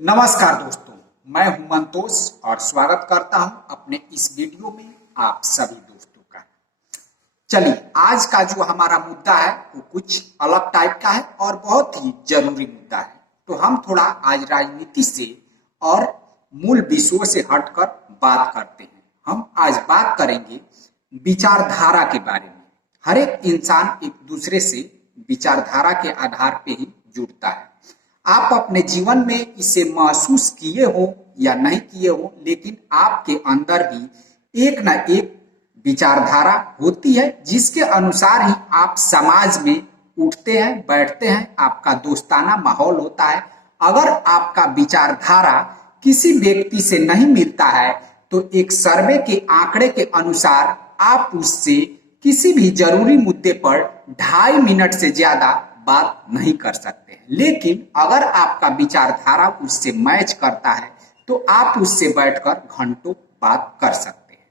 नमस्कार दोस्तों, मैं हूं मंतोष और स्वागत करता हूं अपने इस वीडियो में आप सभी दोस्तों का। चलिए, आज का जो हमारा मुद्दा है वो कुछ अलग टाइप का है और बहुत ही जरूरी मुद्दा है। तो हम थोड़ा आज राजनीति से और मूल विषयों से हटकर बात करते हैं। हम आज बात करेंगे विचारधारा के बारे में। हर एक इंसान एक दूसरे से विचारधारा के आधार पे ही जुड़ता है। आप अपने जीवन में इसे महसूस किए हो या नहीं किए हो, लेकिन आपके अंदर भी एक ना एक विचारधारा होती है जिसके अनुसार ही आप समाज में उठते हैं, बैठते हैं। आपका दोस्ताना माहौल होता है। अगर आपका विचारधारा किसी व्यक्ति से नहीं मिलता है तो एक सर्वे के आंकड़े के अनुसार आप उससे किसी भी जरूरी मुद्दे पर 2.5 मिनट से ज्यादा बात नहीं कर सकते हैं। लेकिन अगर आपका विचारधारा उससे मैच करता है तो आप उससे बैठकर घंटों बात कर सकते हैं।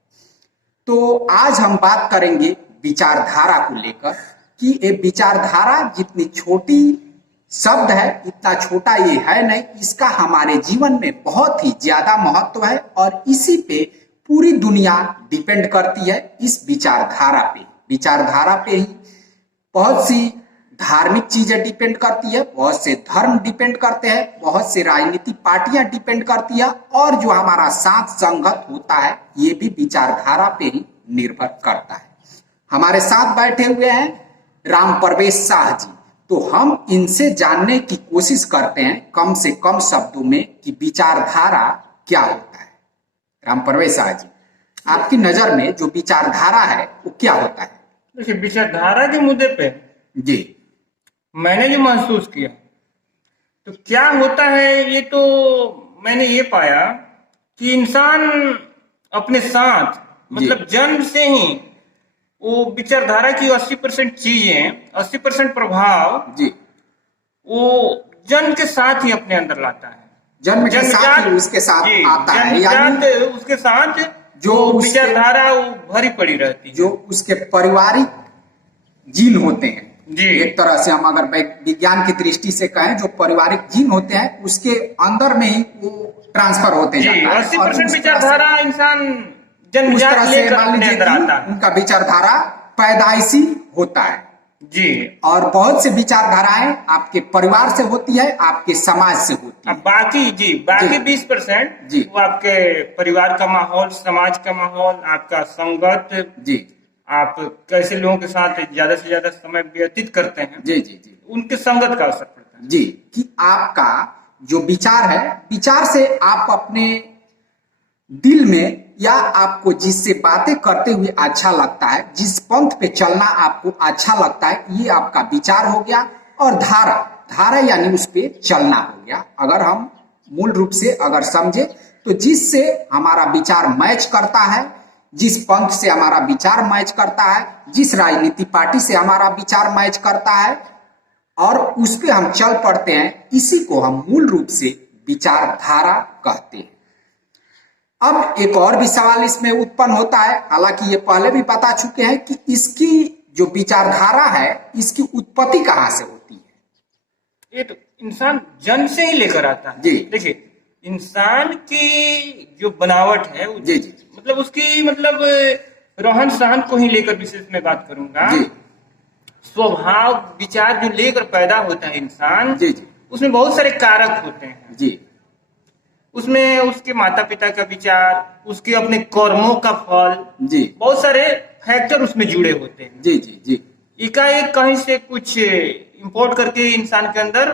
तो आज हम बात करेंगे विचारधारा को लेकर कि ये विचारधारा जितनी छोटी शब्द है इतना छोटा ये है नहीं। इसका हमारे जीवन में बहुत ही ज्यादा महत्व है और इसी पे पूरी दुनिया डिपेंड करती है। इस विचारधारा पे ही बहुत सी धार्मिक चीजें डिपेंड करती है, बहुत से धर्म डिपेंड करते हैं, बहुत से राजनीतिक पार्टियां डिपेंड करती है और जो हमारा साथ संगत होता है ये भी विचारधारा पे ही निर्भर करता है। हमारे साथ बैठे हुए हैं राम प्रवेश शाह जी। तो हम इनसे जानने की कोशिश करते हैं कम से कम शब्दों में कि विचारधारा क्या होता है। राम प्रवेश शाह जी, आपकी नजर में जो विचारधारा है वो क्या होता है? देखिए, विचारधारा के मुद्दे पे जी मैंने जो महसूस किया तो क्या होता है, ये तो मैंने ये पाया कि इंसान अपने साथ मतलब जन्म से ही वो विचारधारा की 80% चीजें, 80% प्रभाव जी वो जन्म के साथ ही अपने अंदर लाता है। जन्म के साथ ही उसके साथ आता है, यानी उसके साथ जो विचारधारा वो भरी पड़ी रहती है, जो उसके पारिवारिक जीन होते हैं जी। एक तरह से हम अगर विज्ञान की दृष्टि से कहें, जो पारिवारिक जीन होते हैं उसके अंदर में ही वो ट्रांसफर होते जाता है। 80% विचारधारा इंसान जन्मजात लेकर अपने अंदर आता है। उनका विचारधारा पैदाइशी होता है जी। और बहुत से विचारधाराएं आपके परिवार से होती है, आपके समाज से होती है। बाकी 20% जी वो आपके परिवार का माहौल, समाज का माहौल, आपका संगत जी, आप कैसे लोगों के साथ ज्यादा से ज्यादा समय व्यतीत करते हैं जी जी जी उनके संगत का असर पड़ता है जी। कि आपका जो विचार है, विचार से आप अपने दिल में या आपको जिससे बातें करते हुए अच्छा लगता है, जिस पंथ पे चलना आपको अच्छा लगता है, ये आपका विचार हो गया। और धारा यानी उस पे चलना हो गया। अगर हम मूल रूप से अगर समझे तो जिससे हमारा विचार मैच करता है, जिस पंथ से हमारा विचार मैच करता है, जिस राजनीति पार्टी से हमारा विचार मैच करता है और उस पे हम चल पड़ते हैं, इसी को हम मूल रूप से विचारधारा कहते हैं। अब एक और भी सवाल इसमें उत्पन्न होता है, हालांकि ये पहले भी बता चुके हैं कि इसकी जो विचारधारा है इसकी उत्पत्ति कहाँ से होती है। ये तो इंसान जन्म से ही लेकर आता है जी। देखिए, इंसान की जो बनावट है जी जी मतलब उसकी मतलब रोहन सहन को ही लेकर विशेष में बात करूंगा जी। स्वभाव विचार जो लेकर पैदा होता है इंसान जी जी उसमें बहुत सारे कारक होते हैं जी। उसमें उसके माता पिता का विचार, उसके अपने कर्मों का फल जी, बहुत सारे फैक्टर उसमें जुड़े होते हैं। जी जी जी। एकाएक कहीं से कुछ इंपोर्ट करके इंसान के अंदर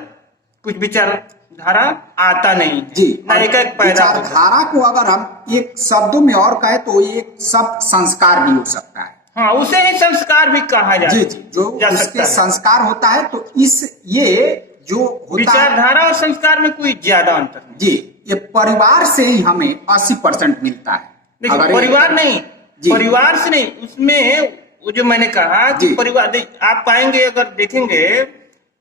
कुछ विचारधारा आता नहीं है जी। ना, एकाएक पैदा होता है। विचारधारा को अगर हम एक शब्दों में और कहें तो एक शब्द संस्कार भी हो सकता है। हाँ, उसे ही संस्कार भी कहा जाता जी है। जी, जो उसके संस्कार होता है। तो ये जो होता विचारधारा और संस्कार में कोई ज्यादा अंतर नहीं जी। ये परिवार से ही हमें 80% मिलता है। देखिए, परिवार नहीं, परिवार से नहीं, उसमें वो जो मैंने कहा कि परिवार आप पाएंगे, अगर देखेंगे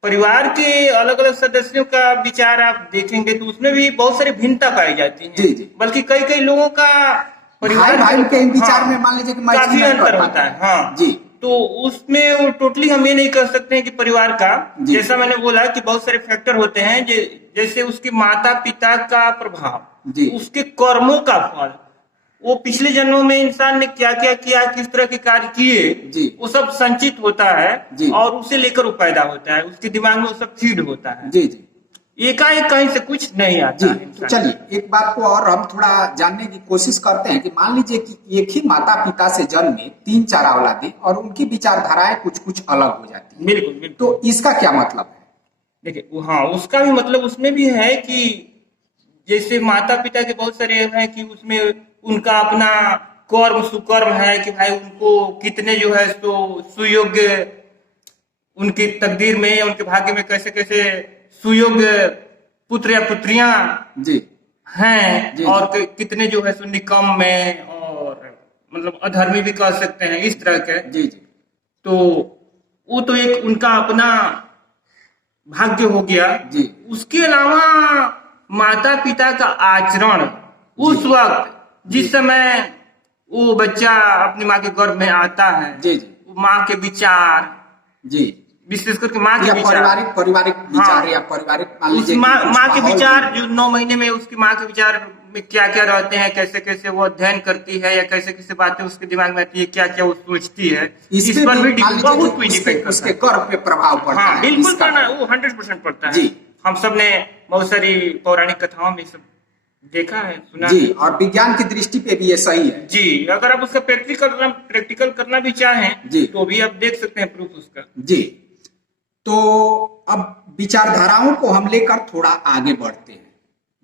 परिवार के अलग अलग सदस्यों का विचार आप देखेंगे तो उसमें भी बहुत सारी भिन्नता पाई जाती है। जी जी। बल्कि कई लोगों का परिवार भाई के विचार में मान लीजिए कि काफी अंतर होता है। हाँ जी। तो उसमें वो टोटली हम ये नहीं कर सकते हैं कि परिवार का, जी। जैसा मैंने बोला कि बहुत सारे फैक्टर होते हैं, जैसे उसके माता पिता का प्रभाव, जी। उसके कर्मों का फल, वो पिछले जन्मों में इंसान ने क्या क्या किया, किस तरह के कार्य किए, जी। वो सब संचित होता है जी। और उसे लेकर वो पैदा होता है, उसके दिमाग में वो सब फीड होता है। जी जी एकाएक कहीं से कुछ नहीं आता जी। है तो इंसान। चलिए एक बात को और हम थोड़ा जानने की कोशिश करते हैं कि मान लीजिए कि एक ही माता पिता से जन्मे 3-4 औलादें और उनकी विचारधाराएं कुछ कुछ अलग हो जाती है, बिल्कुल बिल्कुल। तो इसका क्या मतलब है? देखिए हाँ, उसका भी मतलब उसमें भी है कि जैसे माता पिता के बहुत सारे हैं कि उसमें उनका अपना कर्म सुकर्म है कि भाई उनको कितने जो है तो सुयोग्य, उनकी तकदीर में या उनके भाग्य में कैसे कैसे सुयोग्य पुत्र या पुत्रियां जी हैं, जी। और कितने जो है सो निकम में और मतलब अधर्मी भी कह सकते हैं इस तरह के। जी जी तो वो तो एक उनका अपना भाग्य हो गया। जी। उसके अलावा माता पिता का आचरण उस जी। वक्त जिस जी। समय वो बच्चा अपनी माँ के गर्भ में आता है, जी जी माँ के विचार, जी। विशेष करके माँ के या विचार, पारिवारिक पारिवारिक विचार हाँ, या पारिवारिक मान उस लीजिए माँ कि कुछ माँ के माहौल विचार भी- जो 9 महीने में उसकी माँ के विचार में क्या क्या रहते हैं, कैसे कैसे वो अध्ययन करती है या कैसे कैसे बातें उसके दिमाग में आती है, क्या क्या वो सोचती है, इस इस पे पर भी भी मान लीजिए बहुत कि कुछ उसके डिपेंड करता उसके है। कर्म पे प्रभाव पड़ता हाँ है बिल्कुल इसका। पड़ना, वो 100% पड़ता है। जी। हम सब ने बहुत सारी पौराणिक कथाओं में सब देखा है, सुना जी, है। और विज्ञान की दृष्टि पे भी ये सही है। जी, अगर आप उसका प्रैक्टिकल करना भी चाहें जी। तो भी आप देख सकते हैं प्रूफ उसका। जी। तो अब विचारधाराओं को हम लेकर थोड़ा आगे बढ़ते हैं।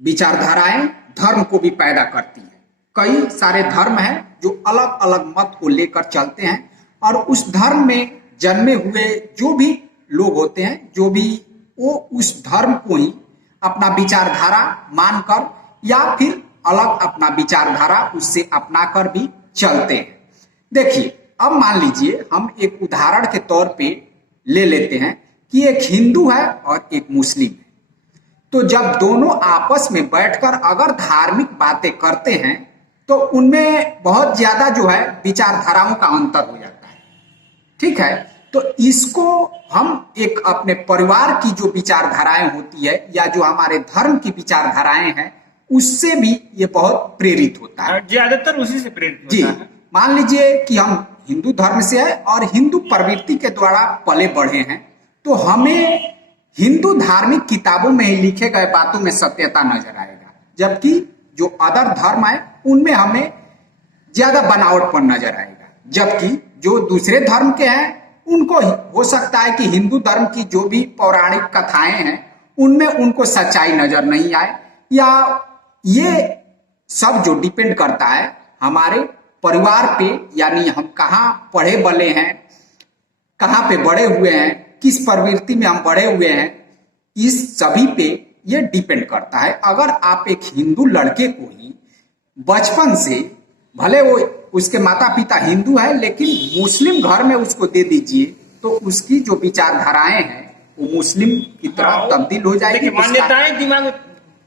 विचारधाराएं धर्म को भी पैदा करती हैं। कई सारे धर्म हैं जो अलग अलग मत को लेकर चलते हैं और उस धर्म में जन्मे हुए जो भी लोग होते हैं, जो भी वो उस धर्म को ही अपना विचारधारा मानकर या फिर अलग अपना विचारधारा उससे अपनाकर भी चलते हैं। देखिए, अब मान लीजिए हम एक उदाहरण के तौर पे ले लेते हैं कि एक हिंदू है और एक मुस्लिम है। तो जब दोनों आपस में बैठकर अगर धार्मिक बातें करते हैं तो उनमें बहुत ज्यादा जो है विचारधाराओं का अंतर हो जाता है। ठीक है, तो इसको हम एक अपने परिवार की जो विचारधाराएं होती है या जो हमारे धर्म की विचारधाराएं हैं उससे भी ये बहुत प्रेरित होता है। ज्यादातर उसी से प्रेरित जी, होता है। मान लीजिए कि हम हिंदू धर्म से है और हिंदू प्रवृत्ति के द्वारा पले बढ़े हैं, तो हमें हिंदू धार्मिक किताबों में ही लिखे गए बातों में सत्यता नजर आएगा, जबकि जो अदर धर्म है उनमें हमें ज्यादा बनावटपन नजर आएगा। जबकि जो दूसरे धर्म के हैं उनको हो सकता है कि हिंदू धर्म की जो भी पौराणिक कथाएं हैं उनमें उनको सच्चाई नजर नहीं आए, या ये सब जो डिपेंड करता है हमारे परिवार पे, यानी हम कहाँ पढ़े बले हैं, कहाँ पे बड़े हुए हैं, किस प्रवृत्ति में हम बड़े हुए हैं, इस सभी पे ये डिपेंड करता है। अगर आप एक हिंदू लड़के को ही बचपन से, भले वो उसके माता पिता हिंदू है लेकिन मुस्लिम घर में उसको दे दीजिए तो उसकी जो विचारधाराएं हैं वो मुस्लिम की तरफ तब्दील हो जाएगी। देखिए, मान्यताएं दिमाग में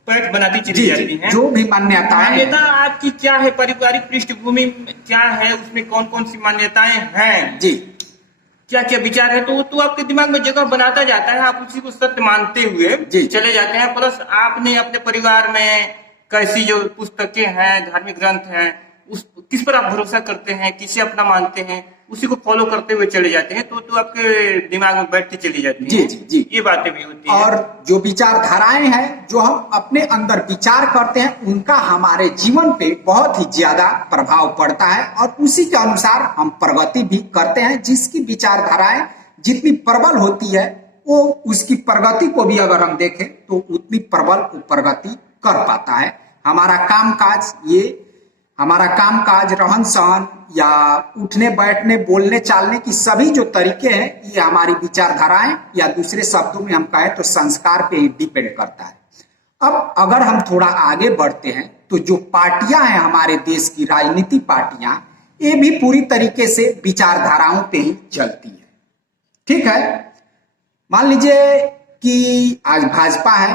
पैठ बनाती चली जाती हैं। जो भी मान्यताएं, मान्यता आपकी क्या है, पारिवारिक पृष्ठभूमि क्या है, उसमें कौन कौन सी मान्यताएं हैं, जी, क्या क्या विचार है, तो वो तो आपके दिमाग में जगह बनाता जाता है। आप उसी को सत्य मानते हुए जी। चले जाते हैं। प्लस आपने अपने परिवार में कैसी जो पुस्तकें हैं, धार्मिक ग्रंथ हैं, उस किस पर आप भरोसा करते हैं, किसे अपना मानते हैं, उसी को फॉलो करते हुए चले जाते हैं, तो आपके दिमाग में बैठती चली जाती जी है। जी जी। ये बातें भी होती हैं। और जो विचारधाराएं हैं जो हम अपने अंदर विचार करते हैं उनका हमारे जीवन पे बहुत ही ज्यादा प्रभाव पड़ता है और उसी के अनुसार हम प्रगति भी करते हैं। जिसकी विचारधाराएं जितनी प्रबल होती है वो उसकी प्रगति को भी अगर हम देखें तो उतनी प्रबल प्रगति कर पाता है। हमारा कामकाज रहन सहन या उठने बैठने बोलने चालने की सभी जो तरीके हैं ये हमारी विचारधाराएं या दूसरे शब्दों में हम कहें तो संस्कार पे ही डिपेंड करता है। अब अगर हम थोड़ा आगे बढ़ते हैं तो जो पार्टियां हैं हमारे देश की राजनीति पार्टियां, ये भी पूरी तरीके से विचारधाराओं पे ही चलती है। ठीक है, मान लीजिए कि आज भाजपा है,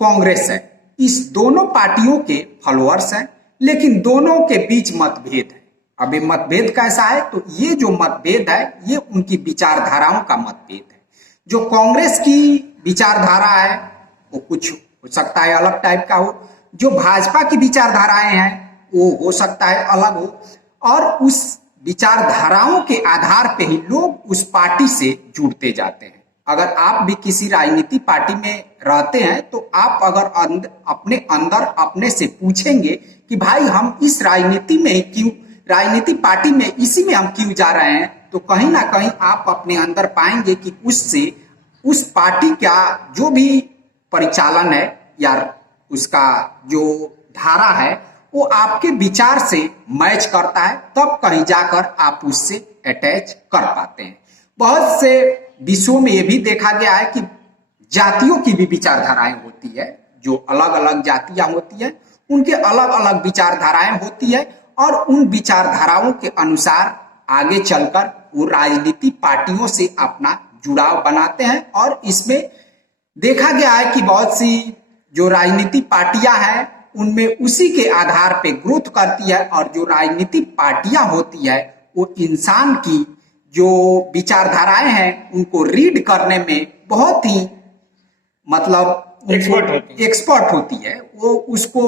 कांग्रेस है, इस दोनों पार्टियों के फॉलोअर्स हैं लेकिन दोनों के बीच मतभेद है। अभी मतभेद कैसा है, तो ये जो मतभेद है ये उनकी विचारधाराओं का मतभेद है। जो कांग्रेस की विचारधारा है वो कुछ हो सकता है अलग टाइप का हो, जो भाजपा की विचारधाराएं हैं वो हो सकता है अलग हो, और उस विचारधाराओं के आधार पे ही लोग उस पार्टी से जुड़ते जाते हैं। अगर आप भी किसी राजनीति पार्टी में रहते हैं तो आप अगर अपने अंदर अपने से पूछेंगे कि भाई हम इस राजनीति में क्यों, राजनीति पार्टी में इसी में हम क्यों जा रहे हैं, तो कहीं ना कहीं आप अपने अंदर पाएंगे कि उससे उस पार्टी का जो भी परिचालन है या उसका जो धारा है वो आपके विचार से मैच करता है, तब कहीं जाकर आप उससे अटैच कर पाते हैं। बहुत से विषयों में ये भी देखा गया है कि जातियों की भी विचारधाराएं होती है, जो अलग अलग जातियां होती है उनके अलग अलग विचारधाराएं होती है, और उन विचारधाराओं के अनुसार आगे चलकर वो राजनीति पार्टियों से अपना जुड़ाव बनाते हैं। और इसमें देखा गया है कि बहुत सी जो राजनीति पार्टियां हैं उनमें उसी के आधार पे ग्रोथ करती है, और जो राजनीतिक पार्टियां होती है वो इंसान की जो विचारधाराएं हैं उनको रीड करने में बहुत ही मतलब एक्सपर्ट होती है। वो उसको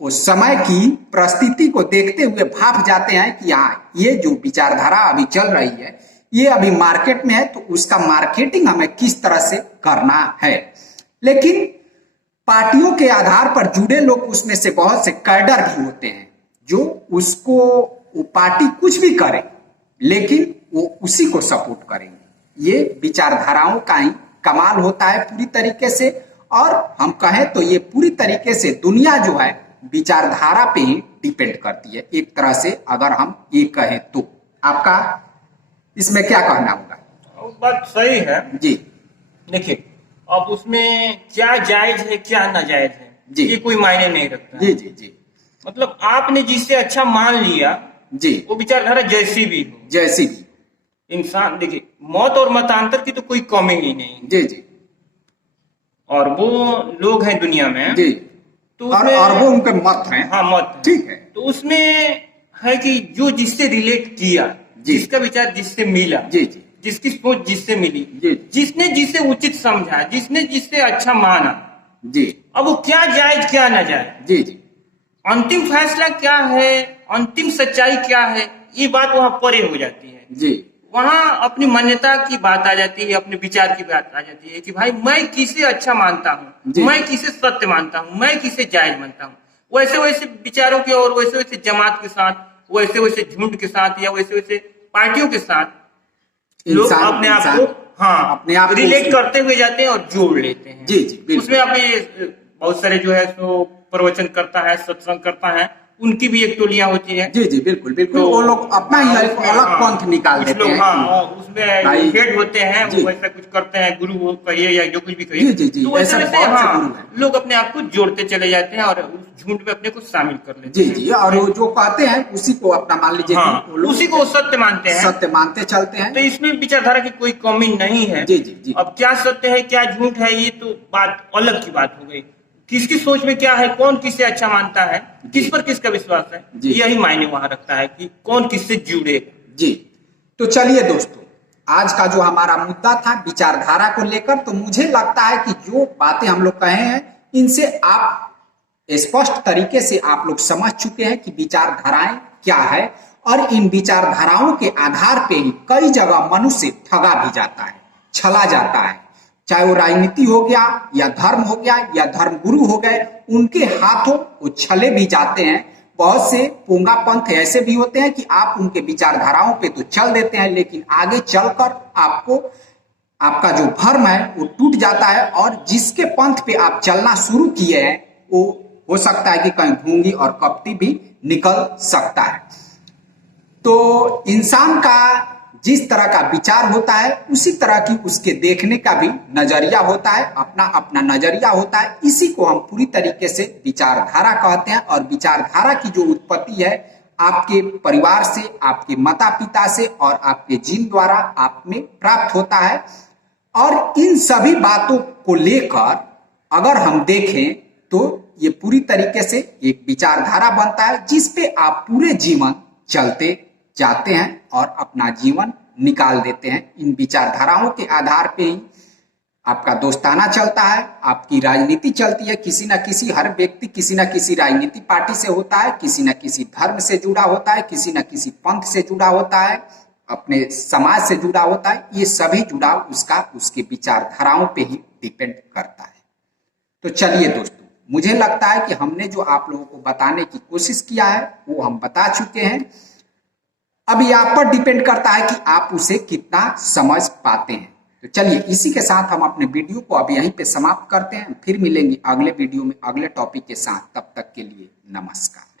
वो समय की परिस्थिति को देखते हुए भाप जाते हैं कि हाँ ये जो विचारधारा अभी चल रही है ये अभी मार्केट में है, तो उसका मार्केटिंग हमें किस तरह से करना है। लेकिन पार्टियों के आधार पर जुड़े लोग उसमें से बहुत से कैडर भी होते हैं जो उसको वो पार्टी कुछ भी करे लेकिन वो उसी को सपोर्ट करेंगे। ये विचारधाराओं का ही कमाल होता है पूरी तरीके से, और हम कहें तो ये पूरी तरीके से दुनिया जो है विचारधारा पे ही डिपेंड करती है एक तरह से, अगर हम ये कहें तो। आपका इसमें क्या कहना होगा? बात सही है जी। देखिए अब उसमें क्या जायज है क्या नाजायज है जी, ये कोई मायने नहीं रखता। जी जी जी। मतलब आपने जिससे अच्छा मान लिया जी, वो विचारधारा जैसी भी हो, जैसी भी इंसान देखिए मौत और मतांतर की तो कोई कमी ही नहीं। जी जी। और वो लोग हैं दुनिया में जी, तो और वो उनके मत हैं। हाँ मत ठीक है। तो उसमें है कि जो जिससे रिलेट किया, जिसका विचार जिससे मिला, जी जी, जिसकी सोच जिससे मिली, जी, जिसने जिससे उचित समझा, जिसने जिससे अच्छा माना, जी। अब वो क्या जायज क्या ना जायज, जी जी, अंतिम फैसला क्या है, अंतिम सच्चाई क्या है, ये बात वहां परे हो जाती है। जी। वहां अपनी मान्यता की बात आ जाती है, अपने विचार की बात आ जाती है कि भाई मैं किसे अच्छा मानता हूँ, मैं किसे सत्य मानता हूँ, मैं किसे जायज मानता हूँ। वैसे वैसे विचारों के और वैसे वैसे जमात के साथ, वैसे वैसे झुंड के साथ या वैसे वैसे पार्टियों के साथ लोग अपने आप को अपने आप रिलेट करते हुए जाते हैं और जोड़ लेते हैं। जी जी। उसमें अभी बहुत सारे जो है सो प्रवचन करता है, सत्संग करता है, उनकी भी एक टोलियां होती है। जी जी, बिल्कुल बिल्कुल। तो वो लोग अपना ही अलग पंथ निकाल देते हैं। हाँ, उसमें हेड होते हैं, वो वैसा कुछ करते हैं, गुरु कहिए या जो कुछ भी कहिए। जी जी जी, तो वैसे ऐसे बहुत से गुरु हैं। लोग अपने आप को जोड़ते चले जाते हैं और उस झुंड में अपने को शामिल कर लेते हैं। जी जी, और वो जो कहते हैं उसी को अपना मान लीजिए, उसी को सत्य मानते हैं, सत्य मानते चलते हैं। तो इसमें विचारधारा की कोई कमी नहीं है। जी जी जी। अब क्या सत्य है क्या झूठ है ये तो बात अलग की बात हो गई, किसकी सोच में क्या है, कौन किससे अच्छा मानता है, किस पर किसका विश्वास है, यही मायने वहां रखता है कि कौन किससे जुड़े। जी, तो चलिए दोस्तों, आज का जो हमारा मुद्दा था विचारधारा को लेकर, तो मुझे लगता है कि जो बातें हम लोग कहे हैं इनसे आप स्पष्ट तरीके से आप लोग समझ चुके हैं कि विचारधाराएं क्या है, और इन विचारधाराओं के आधार पे ही कई जगह मनुष्य ठगा भी जाता है, छला जाता है। चाहे वो राजनीति हो गया या धर्म हो गया या धर्म गुरु हो गए, उनके हाथों वो छले भी जाते हैं। बहुत से पोंगा पंथ ऐसे भी होते हैं कि आप उनके विचारधाराओं पे तो चल देते हैं, लेकिन आगे चलकर आपको आपका जो धर्म है वो टूट जाता है, और जिसके पंथ पे आप चलना शुरू किए हैं वो हो सकता है कि कहीं ढोंगी और कपटी भी निकल सकता है। तो इंसान का जिस तरह का विचार होता है उसी तरह की उसके देखने का भी नजरिया होता है, अपना अपना नजरिया होता है। इसी को हम पूरी तरीके से विचारधारा कहते हैं, और विचारधारा की जो उत्पत्ति है आपके परिवार से, आपके माता पिता से और आपके जीन द्वारा आप में प्राप्त होता है। और इन सभी बातों को लेकर अगर हम देखें तो ये पूरी तरीके से एक विचारधारा बनता है जिस पे आप पूरे जीवन चलते जाते हैं और अपना जीवन निकाल देते हैं। इन विचारधाराओं के आधार पे ही आपका दोस्ताना चलता है, आपकी राजनीति चलती है। किसी न किसी, हर व्यक्ति किसी न किसी राजनीति पार्टी से होता है, किसी न किसी धर्म से जुड़ा होता है, किसी न किसी पंथ से जुड़ा होता है, अपने समाज से जुड़ा होता है। ये सभी जुड़ाव उसके विचारधाराओं पे ही डिपेंड करता है। तो चलिए दोस्तों, मुझे लगता है कि हमने जो आप लोगों को बताने की कोशिश किया है वो हम बता चुके हैं। अब ये आप पर डिपेंड करता है कि आप उसे कितना समझ पाते हैं। तो चलिए, इसी के साथ हम अपने वीडियो को अब यहीं पे समाप्त करते हैं। फिर मिलेंगे अगले वीडियो में अगले टॉपिक के साथ। तब तक के लिए नमस्कार।